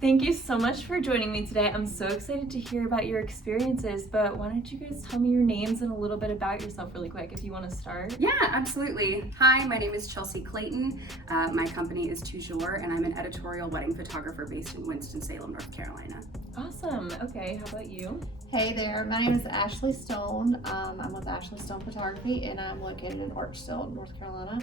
Thank you so much for joining me today. I'm so excited to hear about your experiences, but why don't you guys tell me your names and a little bit about yourself really quick if you want to start? Yeah, absolutely. Hi, my name is Chelsea Clayton. My company is Toujours, and I'm an editorial wedding photographer based in Winston-Salem, North Carolina. Awesome. Okay, how about you? Hey there, my name is Ashley Stone. I'm with Ashley Stone Photography, and I'm located in Archstone, North Carolina.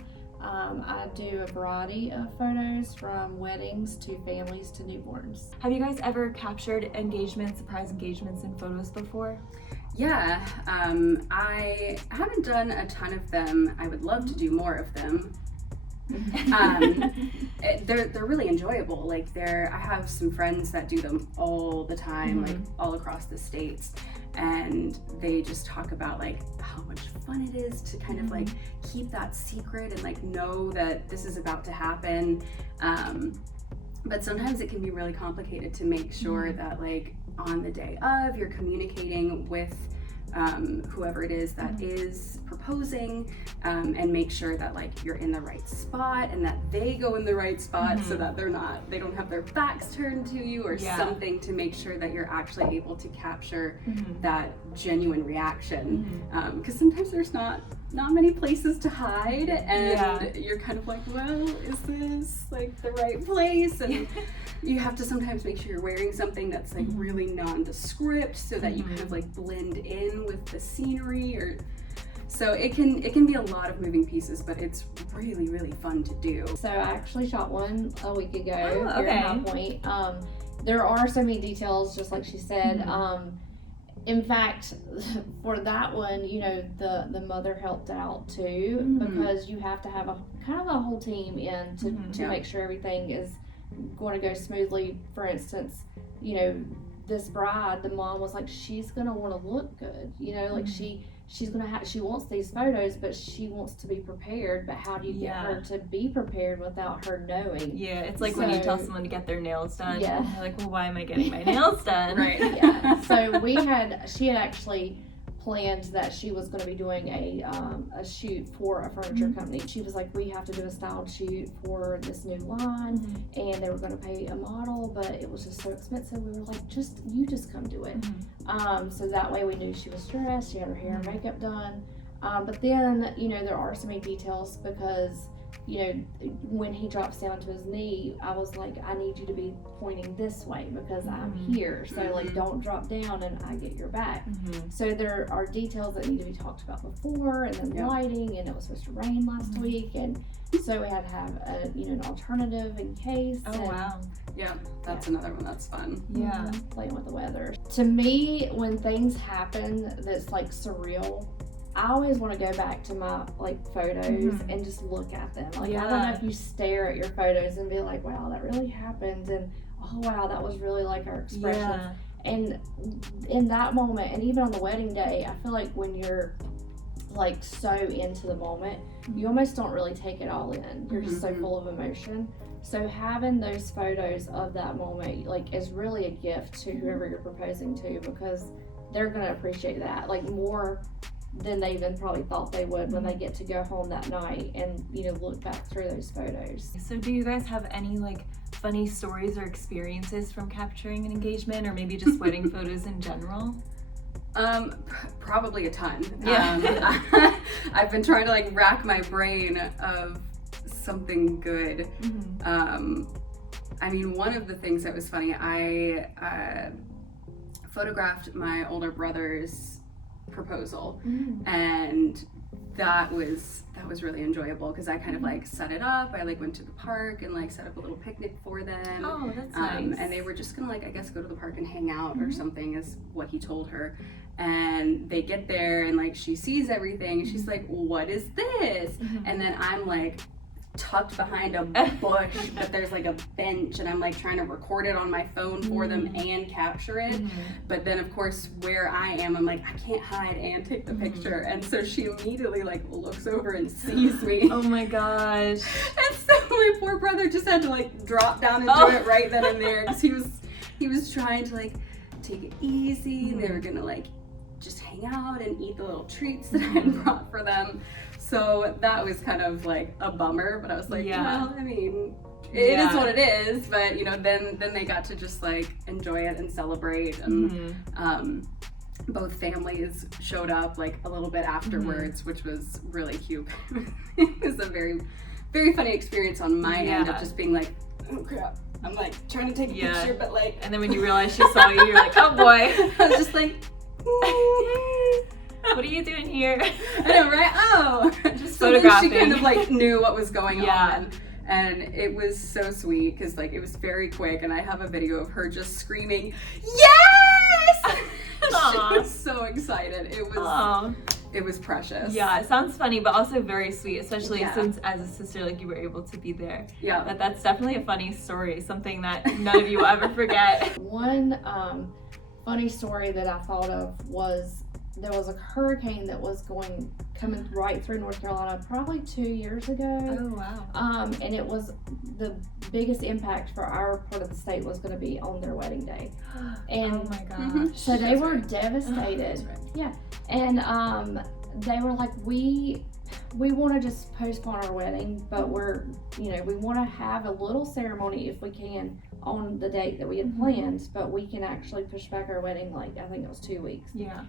I do a variety of photos from weddings to families to newborns. Have you guys ever captured engagements, surprise engagements in photos before? Yeah, I haven't done a ton of them. I would love to do more of them. They're really enjoyable. Like I have some friends that do them all the time, like all across the states, and they just talk about like how much fun it is to kind of like keep that secret and like know that this is about to happen. But sometimes it can be really complicated to make sure that like on the day of you're communicating with whoever it is that is proposing, and make sure that like you're in the right spot and that they go in the right spot so that they don't have their backs turned to you or something, to make sure that you're actually able to capture that genuine reaction, because sometimes there's not many places to hide, and you're kind of like, well, is this like the right place? And you have to sometimes make sure you're wearing something that's like really nondescript so that you kind of like blend in with the scenery, or so it can be a lot of moving pieces, but it's really, really fun to do. So I actually shot one a week ago Oh, here okay. in High Point. There are so many details, just like she said. In fact, for that one, you know, the mother helped out too, because you have to have a kind of a whole team in to make sure everything is going to go smoothly. For instance, you know, this bride, the mom was like, she's gonna want to look good, you know, like she's gonna have, she wants these photos, but she wants to be prepared. But how do you get her to be prepared without her knowing? Yeah, it's like when you tell someone to get their nails done. Yeah. And they're like, well, why am I getting my nails done? Right. Yeah. So she had actually planned that she was going to be doing a shoot for a furniture company. She was like, we have to do a styled shoot for this new line, and they were going to pay a model, but it was just so expensive. We were like, you just come do it. So that way we knew she was dressed, she had her hair and makeup done. But then, you know, there are so many details, because you know, when he drops down to his knee, I was like, I need you to be pointing this way because I'm here. So like, don't drop down and I get your back. So there are details that need to be talked about before, and then lighting, and it was supposed to rain last week, and so we had to have an alternative in case. Oh, wow. Yeah, that's another one that's fun. Yeah. Playing with the weather. To me, when things happen that's like surreal, I always want to go back to my like photos and just look at them. Like, I don't know if you stare at your photos and be like, wow, that really happened, and oh wow, that was really like our expression. And in that moment, and even on the wedding day, I feel like when you're like so into the moment, you almost don't really take it all in. You're just so full of emotion. So having those photos of that moment like is really a gift to whoever you're proposing to, because they're going to appreciate that like more than they even probably thought they would when they get to go home that night and, you know, look back through those photos. So do you guys have any like funny stories or experiences from capturing an engagement, or maybe just wedding photos in general? Probably a ton. Yeah. I've been trying to like rack my brain of something good. I mean, one of the things that was funny, I photographed my older brother's proposal, and that was really enjoyable, because I kind of like set it up. I like went to the park and like set up a little picnic for them. Oh, that's nice. And they were just gonna like, I guess, go to the park and hang out or something, is what he told her. And they get there and like she sees everything and she's like, what is this? And then I'm like tucked behind a bush, but there's like a bench, and I'm like trying to record it on my phone for them and capture it. But then of course where I am, I'm like, I can't hide and take the picture. And so she immediately like looks over and sees me. Oh my gosh. And so my poor brother just had to like drop down and do it right then and there, because he was trying to like take it easy, and they were gonna like just hang out and eat the little treats that I had brought for them. So that was kind of like a bummer, but I was like, well, I mean, it is what it is, but you know, then they got to just like enjoy it and celebrate, and both families showed up like a little bit afterwards, which was really cute. It was a very, very funny experience on my end of just being like, oh crap, I'm like trying to take a picture, but like, and then when you realize she saw you, you're like, oh boy. I was just like, what are you doing here? I know, right? Oh, Just so then photographing. she kind of like knew what was going on. And it was so sweet because like it was very quick, and I have a video of her just screaming, yes! She was so excited. It was precious. Yeah, it sounds funny, but also very sweet, especially since as a sister, like you were able to be there. Yeah. But that's definitely a funny story, something that none of you will ever forget. One funny story that I thought of was there was a hurricane that was coming right through North Carolina probably 2 years ago. Oh, wow. And it was the biggest impact for our part of the state was going to be on their wedding day. And oh my gosh. so they were devastated. Yeah. And they were like, we want to just postpone our wedding, but we want to have a little ceremony if we can on the date that we had planned, but we can actually push back our wedding, like I think it was 2 weeks. Yeah.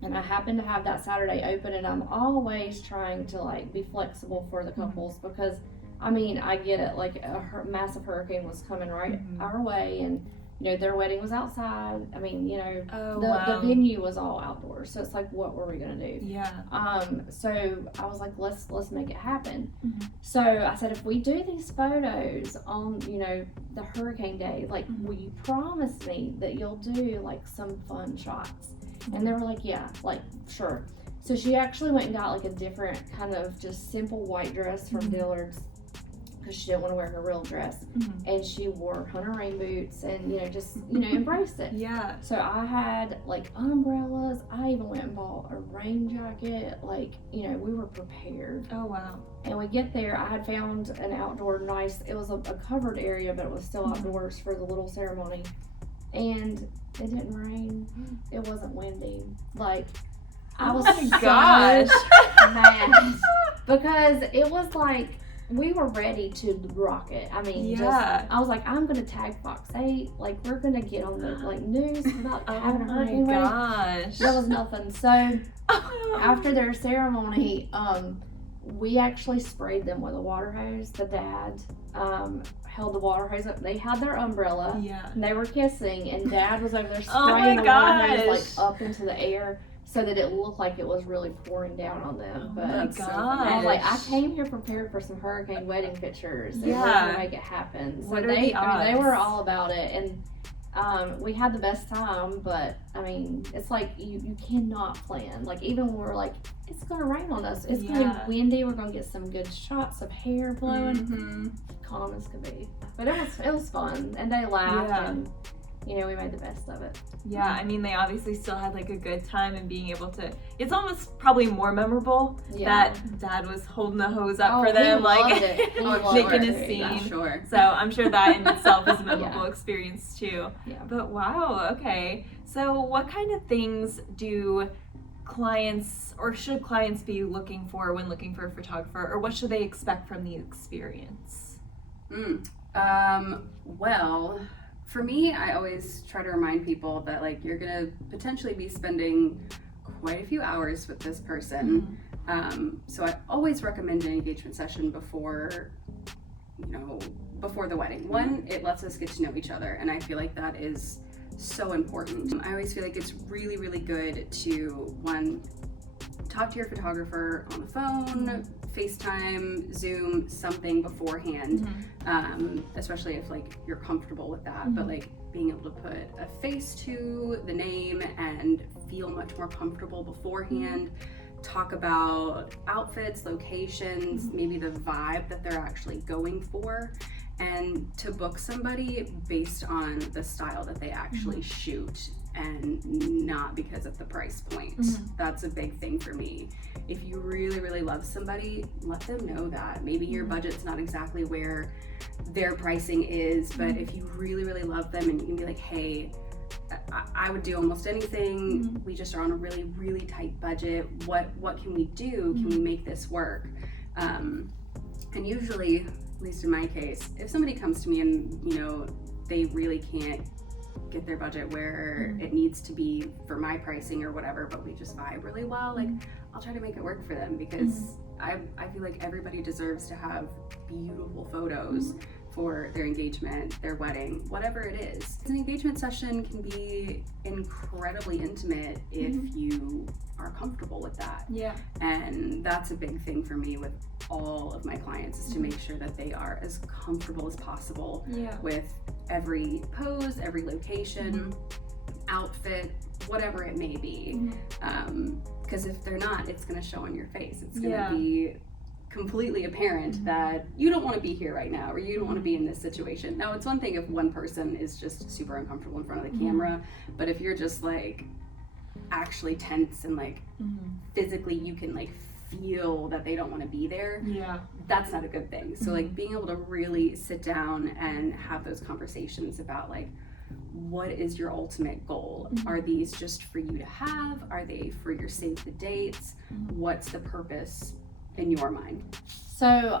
And I happened to have that Saturday open, and I'm always trying to like be flexible for the couples because I mean, I get it, like a massive hurricane was coming right our way, and you know, their wedding was outside. I mean, you know, the venue was all outdoors. So it's like, what were we going to do? Yeah. So I was like, let's make it happen. So I said, if we do these photos on, you know, the hurricane day, like, will you promise me that you'll do like some fun shots? And they were like, yeah, like, sure. So she actually went and got like a different kind of just simple white dress from Dillard's, because she didn't want to wear her real dress, and she wore hunter rain boots and, you know, just, you know, embraced it. Yeah. So I had like umbrellas. I even went and bought a rain jacket. Like, you know, we were prepared. Oh, wow. And we get there, I had found an outdoor it was a covered area, but it was still outdoors for the little ceremony. And it didn't rain. It wasn't windy. Like, I was so mad because it was like, we were ready to rock it. I mean, I was like, I'm gonna tag Fox 8. Like, we're gonna get on the like news about having a hurricane wedding. Gosh. There was nothing. So after their ceremony, we actually sprayed them with a water hose. The dad held the water hose up. They had their umbrella. Yeah. And they were kissing, and Dad was over there spraying the water hose like up into the air, so that it looked like it was really pouring down on them. But my gosh. I was like, I came here prepared for some hurricane wedding pictures, and we're gonna make it happen. So they were all about it, and we had the best time. But I mean, it's like you cannot plan. Like, even when we're like, it's gonna rain on us, it's gonna be windy, we're gonna get some good shots of hair blowing, calm as could be. But it was fun, and they laughed, and you know, we made the best of it. Yeah, I mean, they obviously still had like a good time, and being able to, it's almost probably more memorable that Dad was holding the hose up for them, like making a scene. Sure. So I'm sure that in itself is a memorable experience too. Yeah. But wow, okay. So what kind of things do clients, or should clients be looking for when looking for a photographer, or what should they expect from the experience? Well, for me, I always try to remind people that like you're gonna potentially be spending quite a few hours with this person. So I always recommend an engagement session before the wedding. One, it lets us get to know each other, and I feel like that is so important. I always feel like it's really, really good to, one, talk to your photographer on the phone, FaceTime, Zoom, something beforehand, especially if like you're comfortable with that. But like being able to put a face to the name and feel much more comfortable beforehand. Talk about outfits, locations, maybe the vibe that they're actually going for, and to book somebody based on the style that they actually shoot, and not because of the price point. That's a big thing for me. If you really, really love somebody, let them know that. Maybe your budget's not exactly where their pricing is, but if you really, really love them, and you can be like, hey, I would do almost anything. We just are on a really, really tight budget. What can we do? Can we make this work? And usually at least in my case, if somebody comes to me and, you know, they really can't get their budget where it needs to be for my pricing or whatever, but we just vibe really well, like I'll try to make it work for them, because I feel like everybody deserves to have beautiful photos for their engagement, their wedding, whatever it is. An engagement session can be incredibly intimate if you are comfortable with that. Yeah. And that's a big thing for me with all of my clients, is to make sure that they are as comfortable as possible with every pose, every location, outfit, whatever it may be. Because if they're not, it's going to show on your face. It's going to be completely apparent that you don't want to be here right now, or you don't want to be in this situation. Now, it's one thing if one person is just super uncomfortable in front of the camera, but if you're just like actually tense and like physically you can like feel that they don't want to be there, that's not a good thing. So like being able to really sit down and have those conversations about like, what is your ultimate goal? Are these just for you to have? Are they for your save the dates? What's the purpose in your mind? So,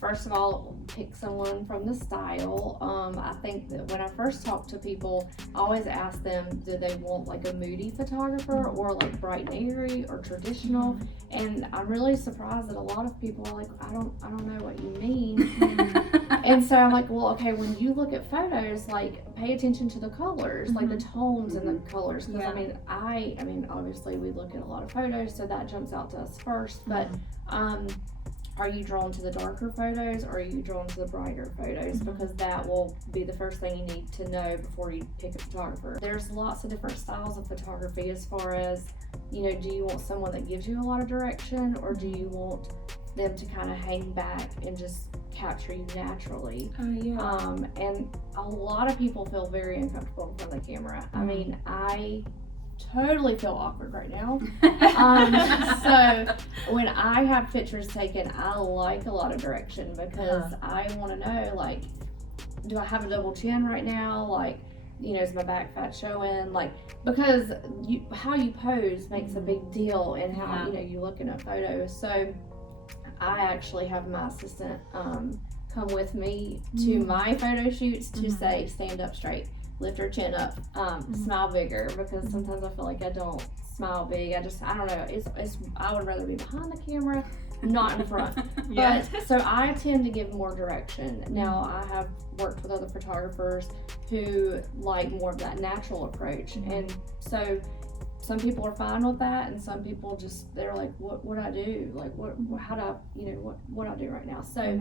first of all, pick someone from the style. I think that when I first talk to people, I always ask them, do they want like a moody photographer or like bright and airy or traditional? And I'm really surprised that a lot of people are like, I don't know what you mean. And so I'm like, well, okay, when you look at photos, like pay attention to the colors, like the tones and the colors. Because I mean, obviously we look at a lot of photos, so that jumps out to us first. But are you drawn to the darker photos, or are you drawn to the brighter photos? Because that will be the first thing you need to know before you pick a photographer. There's lots of different styles of photography, as far as, you know, do you want someone that gives you a lot of direction, or do you want them to kind of hang back and just capture you naturally? And a lot of people feel very uncomfortable in front of the camera. I mean, I totally feel awkward right now. So when I have pictures taken, I like a lot of direction, because I want to know, like, do I have a double chin right now? Like, you know, is my back fat showing? Like, because how you pose makes a big deal in how, you know, you look in a photo. So I actually have my assistant come with me to my photo shoots to say, stand up straight, lift your chin up, smile bigger, because sometimes I feel like I don't smile big. I don't know. It's I would rather be behind the camera, not in front. But so I tend to give more direction. Now, I have worked with other photographers who like more of that natural approach, and so some people are fine with that, and some people just, they're like, what do I do? Like, how do I, you know, what do I do right now? So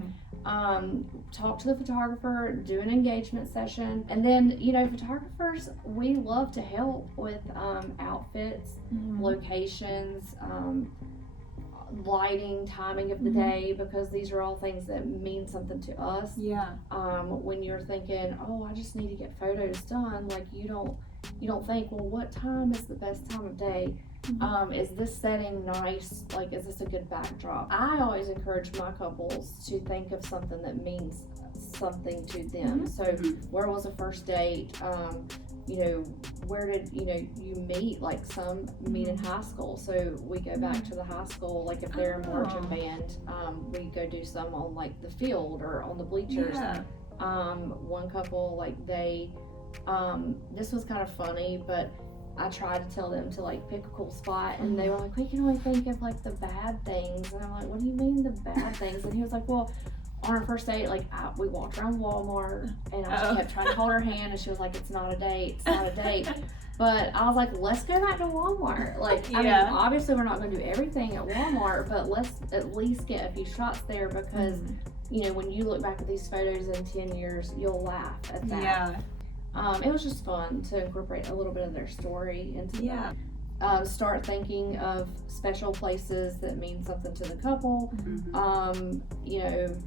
talk to the photographer, do an engagement session, and then, you know, photographers, we love to help with outfits, locations, lighting, timing of the day, because these are all things that mean something to us. When you're thinking, oh, I just need to get photos done, like you don't think, well, what time is the best time of day? Is this setting nice? Like, is this a good backdrop? I always encourage my couples to think of something that means something to them. So where was the first date? You know, where did, you know, you meet? Like, some meet in high school, so we go back to the high school. Like, if they're a marching band, we go do some on like the field or on the bleachers. One couple, like, they this was kind of funny, but I tried to tell them to like pick a cool spot, and they were like, we can only think of like the bad things. And I'm like, what do you mean the bad things? And he was like, well, on our first date, like we walked around Walmart, and I just kept trying to hold her hand, and she was like, it's not a date, it's not a date. But I was like, let's go back to Walmart. Like, I mean, obviously we're not going to do everything at Walmart, but let's at least get a few shots there, because you know, when you look back at these photos in 10 years, you'll laugh at that. It was just fun to incorporate a little bit of their story into that. Start thinking of special places that mean something to the couple. You know,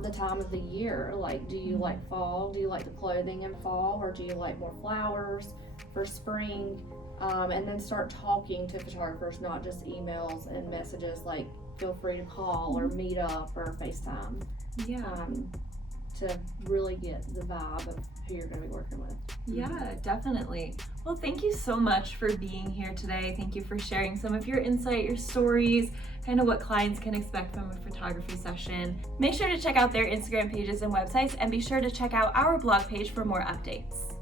the time of the year. Like, do you like fall? Do you like the clothing in fall, or do you like more flowers for spring? And then start talking to photographers, not just emails and messages. Like, feel free to call or meet up or FaceTime. to really get the vibe of who you're going to be working with. Yeah, definitely. Well, thank you so much for being here today. Thank you for sharing some of your insight, your stories, kind of what clients can expect from a photography session. Make sure to check out their Instagram pages and websites, and be sure to check out our blog page for more updates.